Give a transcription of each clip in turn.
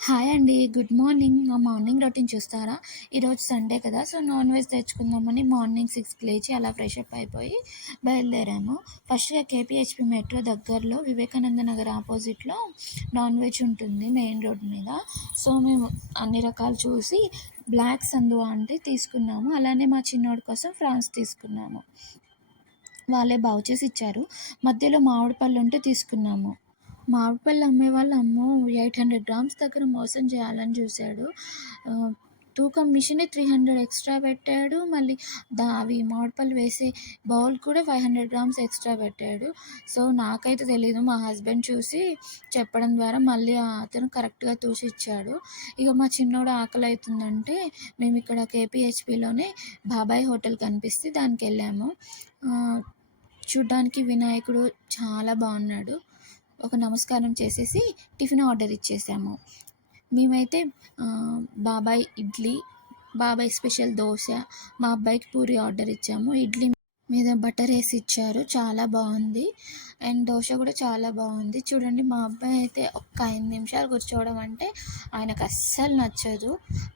Hi అండి. Good morning. మా morning routine చూస్తారా? ఈరోజు సండే కదా! సో, నాన్ వెజ్ తెచ్చుకుందామని మార్నింగ్ 6కి లేచి అలా ఫ్రెష్ అప్ అయిపోయి బయలుదేరాము. ఫస్ట్‌గా కేపీహెచ్‌పీ మెట్రో దగ్గరలో వివేకానంద నగర్ ఆపోజిట్‌లో నాన్ వెజ్ ఉంటుంది మెయిన్ రోడ్ మీద. సో, మేము అన్ని రకాలు చూసి బ్లాక్ సందువా అంటే తీసుకున్నాము. అలానే మా చిన్నోడి కోసం ఫ్రాన్స్ తీసుకున్నాము. వాళ్ళే బాగు చేసి ఇచ్చారు. మధ్యలో మామిడి పళ్ళు ఉంటే తీసుకున్నాము. మామిడి పళ్ళు అమ్మేవాళ్ళు అమ్మో! 800 గ్రామ్స్ దగ్గర మోసం చేయాలని చూసాడు. తూకం మిషనే 300 ఎక్స్‌ట్రా పెట్టాడు. మళ్ళీ అవి మామిడి పళ్ళు వేసే బౌల్ కూడా 500 గ్రామ్స్ ఎక్స్‌ట్రా పెట్టాడు. సో, నాకైతే తెలీదు. మా హస్బెండ్ చూసి చెప్పడం ద్వారా మళ్ళీ అతను కరెక్ట్‌గా తూచి ఇచ్చాడు. ఇక మా చిన్నోడు ఆకలైతుందంటే మేమిక్కడ కేపీహెచ్‌పీలోనే బాబాయ్ హోటల్ కనిపిస్తే దానికెళ్ళాము. చూడ్డానికి వినాయకుడు చాలా బాగున్నాడు. ఒక నమస్కారం చేసేసి టిఫిన్ ఆర్డర్ ఇచ్చేసాము. మేమైతే బాబాయ్ ఇడ్లీ, బాబాయ్ స్పెషల్ దోశ, మా అబ్బాయికి పూరి ఆర్డర్ ఇచ్చాము. ఇడ్లీ మీద బటర్ వేసి ఇచ్చారు. చాలా బాగుంది. అండ్ దోశ కూడా చాలా బాగుంది. చూడండి మా అబ్బాయి అయితే ఒక్క 5 నిమిషాలు కూర్చోవడం అంటే ఆయనకు అస్సలు నచ్చదు.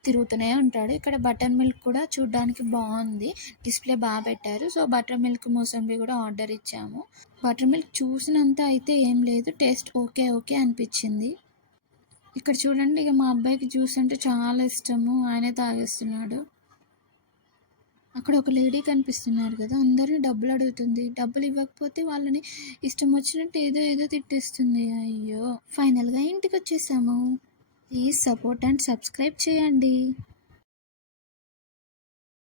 తిరుగుతూనే ఉంటాడు. ఇక్కడ బటర్ మిల్క్ కూడా చూడ్డానికి బాగుంది. డిస్ప్లే బాగా పెట్టారు. సో, బటర్ మిల్క్ మోసంబి కూడా ఆర్డర్ ఇచ్చాము. బటర్ మిల్క్ చూసినంత అయితే ఏం లేదు. టేస్ట్ ఓకే ఓకే అనిపించింది. ఇక్కడ చూడండి ఇక మా అబ్బాయికి జ్యూస్ అంటే చాలా ఇష్టము. ఆయనే తాగేస్తున్నాడు. అక్కడ ఒక లేడీ కనిపిస్తున్నారు కదా! అందరిని డబ్బులు అడుగుతుంది. డబ్బులు ఇవ్వకపోతే వాళ్ళని ఇష్టం వచ్చినట్టు ఏదో ఏదో తిట్టేస్తుంది. అయ్యో! ఫైనల్‌గా ఇంటికొచ్చేసాము. ప్లీజ్ సపోర్ట్ అండ్ సబ్స్క్రైబ్ చేయండి.